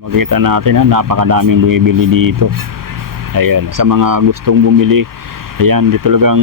Makita natin napakadaming bumibili dito. Ayan, sa mga gustong bumili, ayan, dito talagang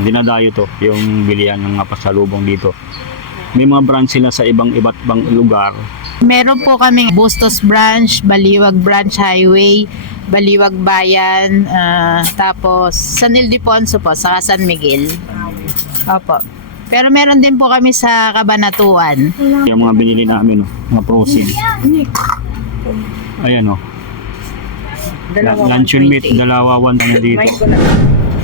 dinadayo to, yung bilihan ng mga pasalubong dito. May mga branch sila sa iba't ibang lugar. Meron po kaming Bustos Branch, Baliwag Branch Highway, Baliwag Bayan, tapos San Ildefonso po, saka San Miguel. Opo. Pero meron din po kami sa Cabanatuan. Yung mga binili namin, mga prosin. Ayan luncheon meat, dalawa 1 dito.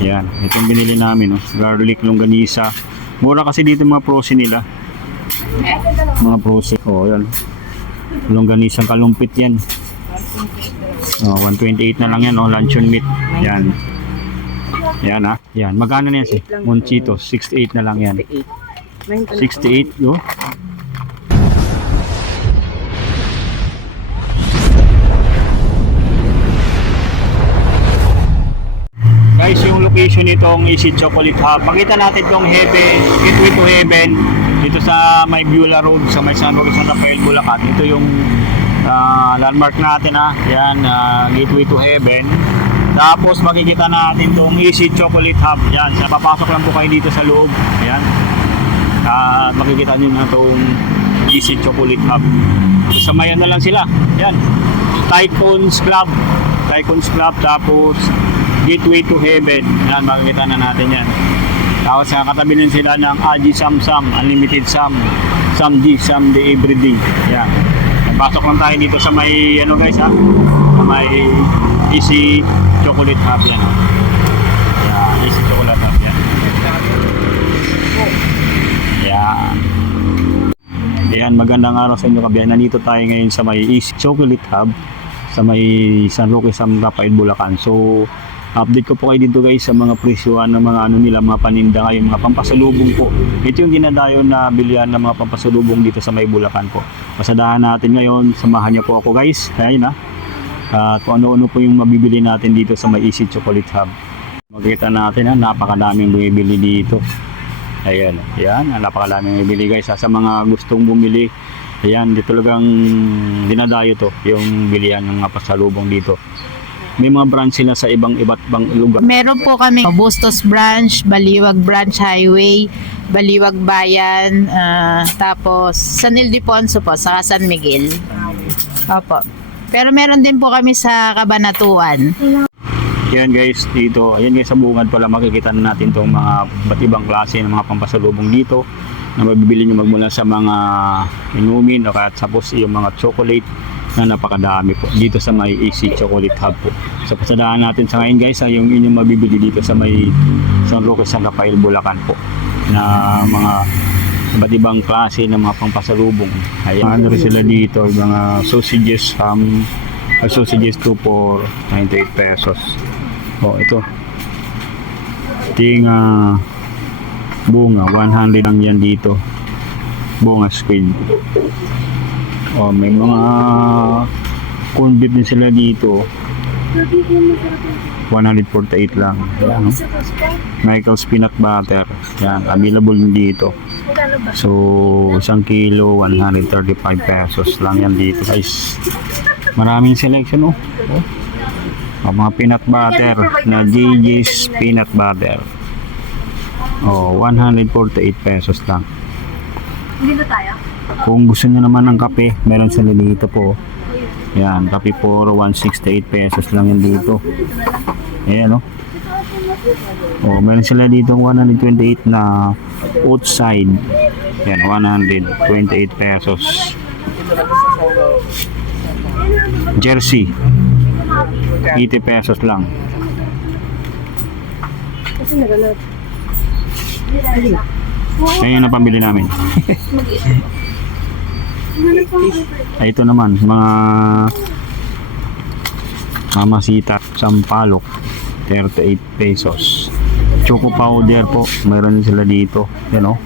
Ayan, itong binili namin, garlic, longganisa. Mura kasi dito mga prosin nila. Mga prosin. Yan. Longganisang kalumpit yan. 128 na lang yan, luncheon meat. Yan. Yan Yan. Magkano na yan si Monchito? 68 na lang yan. 68, yo. Guys, yung location nitong Easy Chocolate Hub. Makita natin itong Heaven, Gateway to Heaven dito sa may Beulah Road, sa may San Roque, San Rafael, Bulacan. Ito yung landmark natin Yan, Gateway to Heaven. Tapos makikita natin itong Easy Chocolate Hub. Yan, papasok lang po kayo dito sa loob. Yan. Makikita nyo na itong Easy Chocolate Hub. Samayan na lang sila. Yan. Tycoons Club. Tycoons Club. Tapos Gateway to Heaven. Yan, makikita na natin yan. Tapos katabi din sila ng Aji Samsam, Unlimited Sam, Samji, Someday Everyday. Yan. Pasok lang tayo dito sa may guys sa may Easy Chocolate Hub yan. Yan, Easy Chocolate Hub yan. Yan. Yan, magandang araw sa inyo kabiyan. Nandito tayo ngayon sa may Easy Chocolate Hub sa may San Roque, San Rafael, Bulacan. So update ko po kayo dito guys sa mga presyuhan ng mga nila, mga paninda ngayon, mga pampasalubong po. Ito yung dinadayo na bilihan ng mga pampasalubong dito sa may Bulacan po. Pasadahan natin ngayon, samahan niyo po ako guys. Ayun at kung ano-ano po yung mabibili natin dito sa may Easy Chocolate Hub. Makikita natin napakadaming bumibili dito. Ayan, yan, napakadaming bumibili guys. Sa mga gustong bumili, ayan, dito talagang dinadayo to, yung bilihan ng mga pasalubong dito. May mga branch sila sa iba't ibang lugar. Meron po kami Bustos Branch, Baliwag Branch Highway, Baliwag Bayan, tapos San Ildefonso po, saka San Miguel. Opo. Pero meron din po kami sa Cabanatuan. Yan guys, dito, ayan guys, sa bungad pala makikita na natin itong mga iba't ibang klase ng mga pampasalubong dito na mabibili nyo magmula sa mga inumin o kaya tapos yung mga chocolate na napakadami po dito sa may Easy Chocolate Hub po. So pasadahan natin sa ngayon guys yung inyong mabibili dito sa may San Roque, San Rafael, Bulacan po na mga iba't ibang klase ng mga pangpasalubong. Ayan, ano rin sila dito, mga sausages, sausages 2 for 98 pesos. Ito ting bunga 100 lang yan dito, bunga squid. May mga corned beef din sila dito, 148 lang. Ayan, Michael's peanut butter, yan, available din dito. So 1 kilo 135 pesos lang yan dito guys. Maraming selection mga peanut butter na JJ's peanut butter. 148 pesos lang. Dito tayo. Kung gusto niyo naman ng kape, meron sila dito po. Yan, kape po 168 pesos lang yan dito. Ayan meron sila dito 128 na outside. Yan, 128 pesos. Jersey 80 pesos lang. Ayan ang pambili namin. Ito naman mga mamasita, sampalok 38 pesos. Choco powder po, meron sila dito. Ito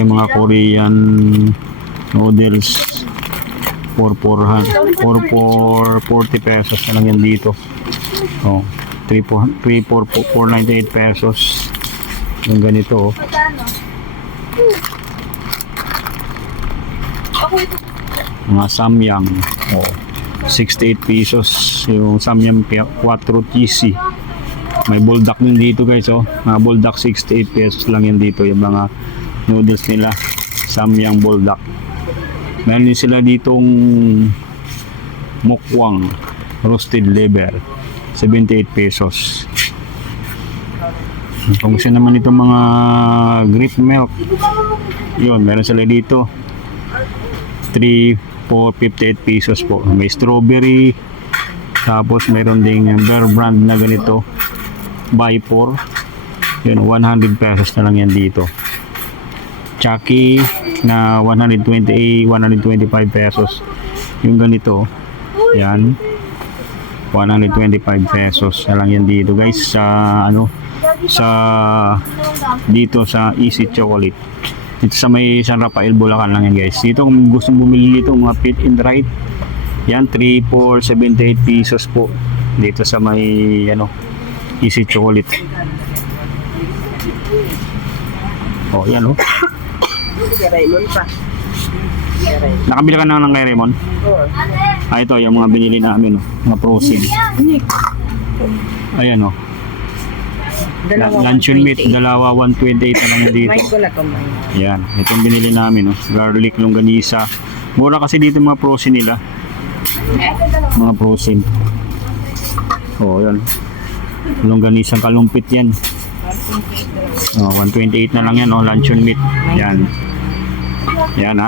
yung mga Korean noodles for 40 pesos na lang yan dito. 498 pesos yung ganito. Mga samyang. 68 pesos. Yung samyang 4 cheesy. May buldak din dito guys. Mga buldak 68 pesos lang yan dito. Yung mga noodles nila. Samyang buldak. Meron din sila ditong mukwang roasted liver. 78 pesos. Kung gusto naman itong mga Greek milk, yun, meron sila dito 3, 4, 58 pesos po. May strawberry, tapos meron ding Bear Brand na ganito buy 4, yun, 100 pesos na lang yan dito. Chucky na 125 pesos yung ganito, yan, 125 pesos na lang yan dito guys, sa dito sa Easy Chocolate, dito sa may San Rafael, Bulacan lang yan guys. Dito kung gusto bumili nito mga fit and right, yan 3, 4, 78 pesos po dito sa may Easy Chocolate. Yan Raymond pa. Nakabili ka na ng kay Raymond? Ito yung mga binili namin, mga prosin. Ayan luncheon meat, dalawa 128 na lang yan dito. Yan, itong binili namin, garlic, longganisa. Mura kasi dito mga prosin nila. Mga prosin. Yan. Longganisang kalumpit yan. 128 na lang yan, luncheon meat. Yan. Yan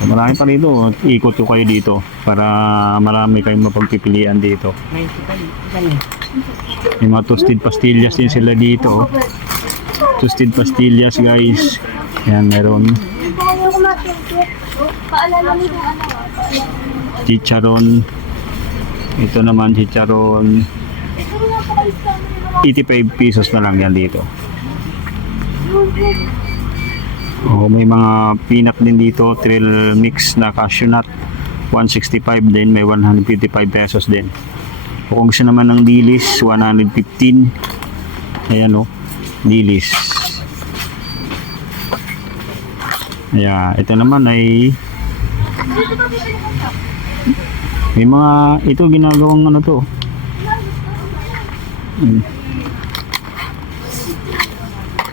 marami pa dito. Ikot ko kayo dito para marami kayong mapagpipilian dito. May mga toasted pastillas din sila dito. Toasted pastillas guys. Yan, meron chicharon. Ito naman chicharon 85 pesos na lang yan dito. May mga peanut din dito, trail mix na cashew nut 165 din, may 155 pesos din. Kung gusto naman ng dilis, 115. Ayan dilis. Ayan, ito naman ay may mga, ito ginagawang to.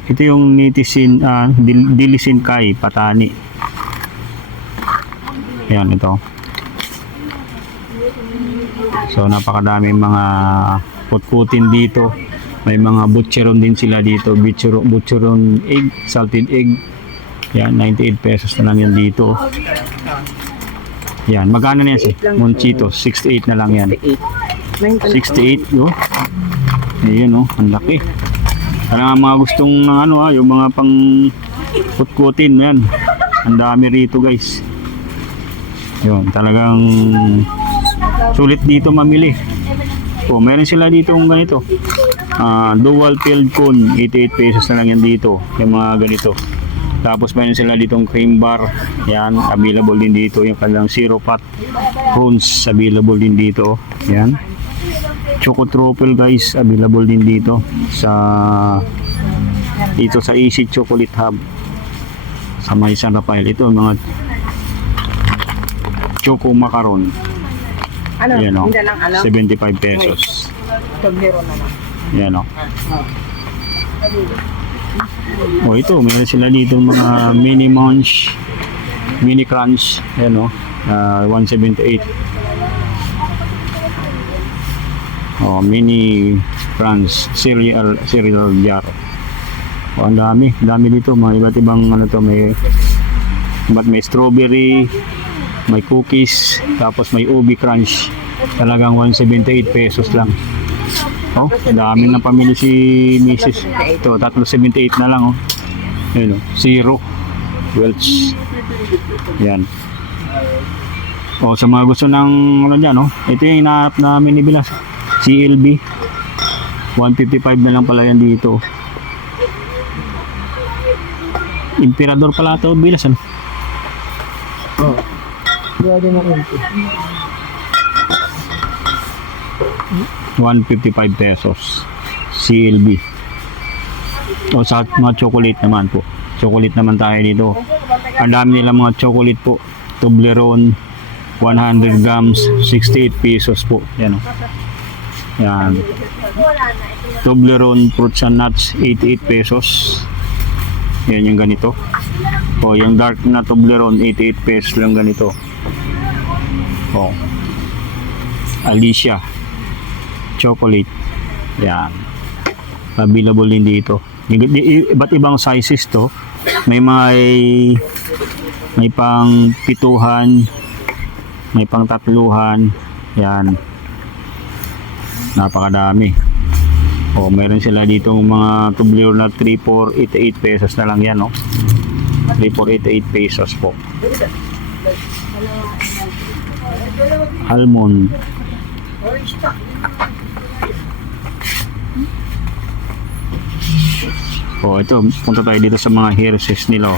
Ito yung nitisin, dilisin kay patani. Ayan, ito. So napakadaming mga putputin dito. May mga butcheron din sila dito. Butcheron egg, salted egg. Yan, 98 pesos na lang yan dito. Yan, magkano na yan si Monchito? 68 na lang yan. 68, Ayun, ang laki. Para mga gustong yung mga pang putkutin, yan. Ang dami rito guys. Yun, talagang sulit dito mamili. Meron sila dito ganito. Dual filled cone, 88 pesos na lang yan dito. Yung mga ganito. Tapos meron sila ditong cream bar. Yan, available din dito. Yung kanilang zero fat prunes, available din dito. Yan. Choco truffle guys, available din dito sa Easy Chocolate Hub sa may San Rafael. Ito mga choco macaron. Yan 75 pesos. Yan ito, meron sila dito mga mini munch, mini crunch. Yan 178. Mini crunch cereal jar. Ang dami dito, mga iba't ibang may strawberry, may cookies, tapos may ubi crunch. Talagang 178 pesos lang. Dami ng pamili si Mrs. Ito, 378 na lang Ayun, zero Welch. Yan. Sa mga gusto ng dyan, ito yung hinahanap namin ni Bilas. CLB 155 na lang pala yan dito. Emperador pala ito, Bilas 155 pesos CLB. Sa mga chocolate naman po, chocolate naman tayo dito. Ang dami nila mga chocolate po. Toblerone 100 grams, 68 pesos po. Yan o. Yan. Toblerone fruits and nuts, 88 pesos. Yan yung ganito. O, yung dark na Toblerone, 88 pesos lang ganito. O. Alicia chocolate. Yan. Available din dito. Iba't ibang sizes to. May pang 7, may pang 3. Yan. Napakadami. O, meron sila dito mga Toblerone na 3 for 88 pesos na lang yan, no? 3 for 88 pesos po. Almond. O, ito, punta tayo dito sa mga Hershey's nila.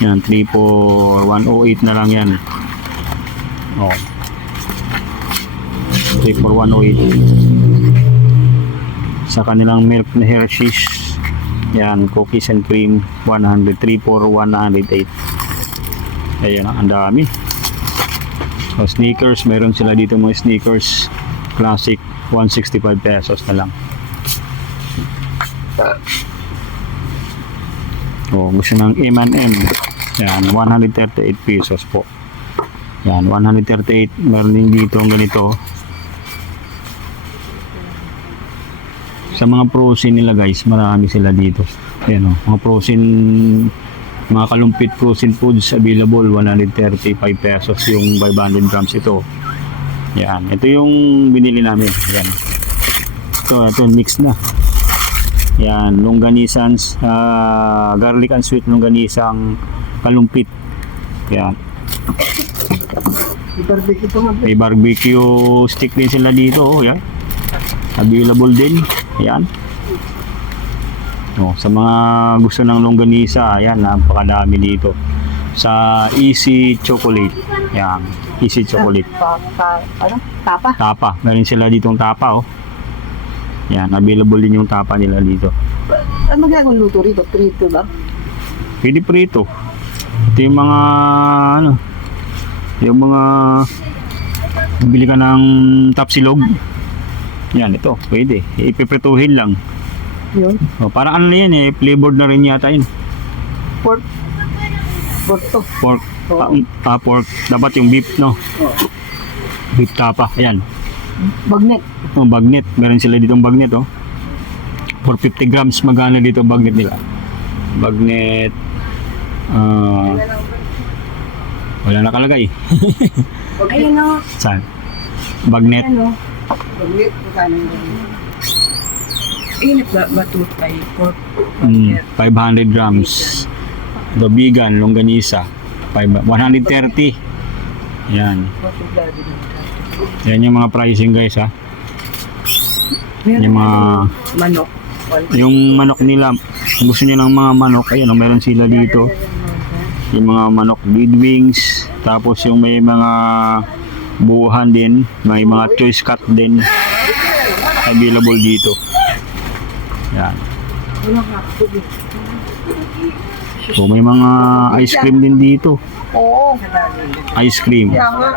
Yan, 3 for 108 na lang yan. O. 3 for 108. Sa kanilang milk na Hershey's. Yan, cookies and cream 103 for 108. Ayan, ang dami. O, sneakers, meron sila dito mga sneakers classic 165 pesos na lang. O, gusto ng M&M. Yan, 138 pesos po. Yan, 138. Meron din dito ang ganito. Sa mga frozen nila guys, marami sila dito. Ayan o, mga frozen, mga kalumpit frozen foods available, 135 pesos yung 500 grams ito. Yan, ito yung binili namin. Yan. Ito mix na. Yan, longganisans, garlic and sweet longganisang kalumpit. Yan. May barbecue stick din sila dito. Oh, yan. Available din. Yan. Oh, sa mga gusto ng longganisa, ayan, napakadami dito. Sa Easy Chocolate. Yan. Easy Chocolate. Ano? Tapa? Tapa. Meron sila ditong tapa, oh. Yan, available din yung tapa nila dito. Ano magagawang luto rito? Prito ba? Pwede prito. Ito yung mga, ano, yung mga, bili ka ng tapsilog. Yan, ito, pwede. Ipiprituhin lang. Yun. O, parang ano yan eh, flavored na rin yata yun. Pork. Pork to. Pork. Oo. Pork. Dapat yung beef, no? Beef tapa. Ayan. Bagnet. Oh, bagnet. Meron sila ditong bagnet, oh. For 50 grams, magkano dito ang bagnet nila? Bagnet. Wala nakalagay. Ayun o. Saan? Bagnet. Ano? Bagnet. Magkano yung init ba? Batut kay pork. 500 grams. The vegan, longganisa. 130. Yan. Yan yung mga pricing guys, ha. Yung mga manok. yung manok nila, kung gusto niyo ng mga manok, ayan, meron sila dito. Yung mga manok with wings, tapos yung may mga buuhan din, may mga choice cut din available dito. Yan. So may mga ice cream din dito. Oo. Ice cream. Kaya nga.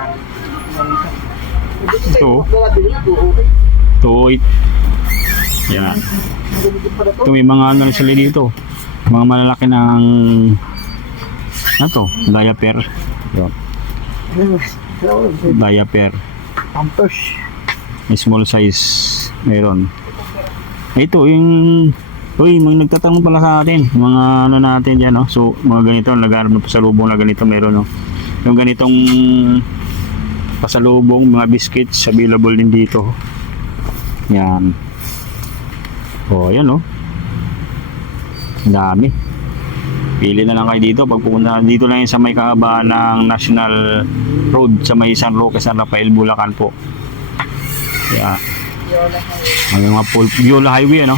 Ito, toy. Yan. Ito may mga ano sila dito. Mga malalaki ng diaper. Yan. Diaper. Pampers. May small size meron. Ito yung may nagtatanong pala sa atin. Mga ano natin diyan, no. So mga ganito naghahanap ng pasalubong na ganito meron, no. Yung ganitong pasalubong, mga biscuits available din dito. Yan. Oh, ayan, no. Ang dami. Pili na lang kayo dito pag pupunta dito lang yan sa may kahabaan ng National Road sa may San Roque, San Rafael, Bulacan po. Yeah. May mga Viola Highway, ano?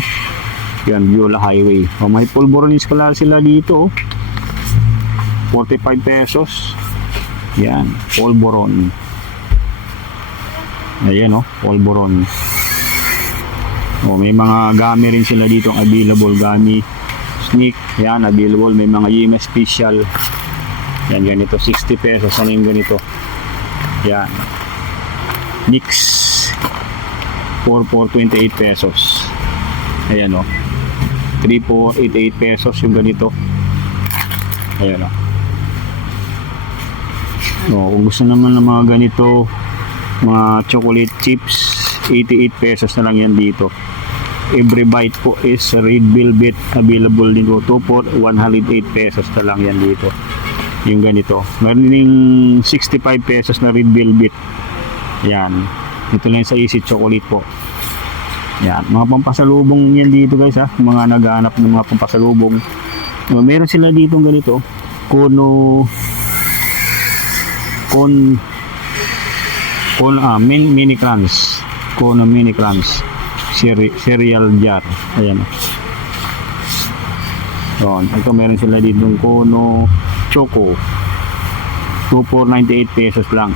Yan, Viola Highway. O, may pulboronis pala sila dito, oh. 45 pesos. Yan, polvoron. Ayan, oh, polvoron. O, may mga gami rin sila dito available. Gami, sneak, yan, available. May mga Yeme special. Yan, ganito, 60 pesos. Ano yung ganito? Yan. Mix. 4,428 pesos. Ayan o. 3,488 pesos yung ganito. Ayan o. No, kung gusto naman ng mga ganito, mga chocolate chips, 88 pesos na lang yan dito. Every bite po is red velvet, available din po 2 for 108 pesos na lang yan dito. Yung ganito. Meron ding 65 pesos na red velvet. Yan. Ito lang sa Easy Chocolate po. Yan. Mga pampasalubong yan dito guys ha. Mga naghahanap ng mga pampasalubong. Meron sila dito ganito. Mini crunch. Kono mini crunch. Cereal jar. Ayan. So, ito meron sila dito Kono Choco. 2,498 pesos lang.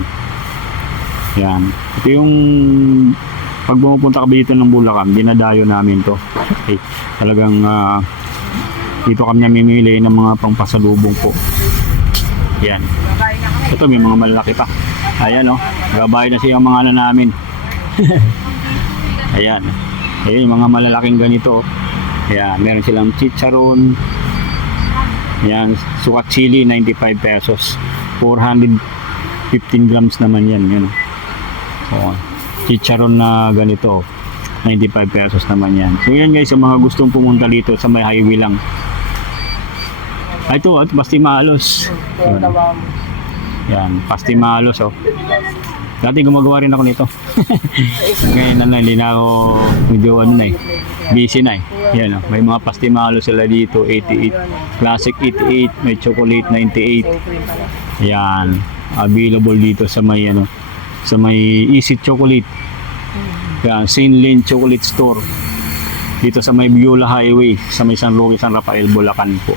Yan. Ito yung pag pumupunta ka dito ng Bulacan, dinadayo namin to. Okay. Talagang dito kami namimili ng mga pangpasalubong po. Yan. Ito may mga malaki pa. Ayan o. Gabay na siya yung mga ano namin. Ayan. Ayan yung mga malalaking ganito. Ayan. Meron silang chicharon. Ayan. Sukat chili, 95 pesos. 415 grams naman yan. Yan. So, chicharon na ganito 95 pesos naman yan. So yan guys, yung mga gustong pumunta dito sa may highway lang. Ito at Pastimalos. Yan, Pastimalos oh. Dati gumagawa rin ako nito. Ngayon na hindi na ako medyo ano na eh, busy na eh. Yan oh, may mga Pastimalos sila dito, 88, Classic 88, may chocolate 98. Yan, available dito sa may ano, sa may Easy Chocolate. Yan, St. Lin Chocolate Store. Dito sa may Beulah Highway, sa may San Roque, San Rafael, Bulacan po.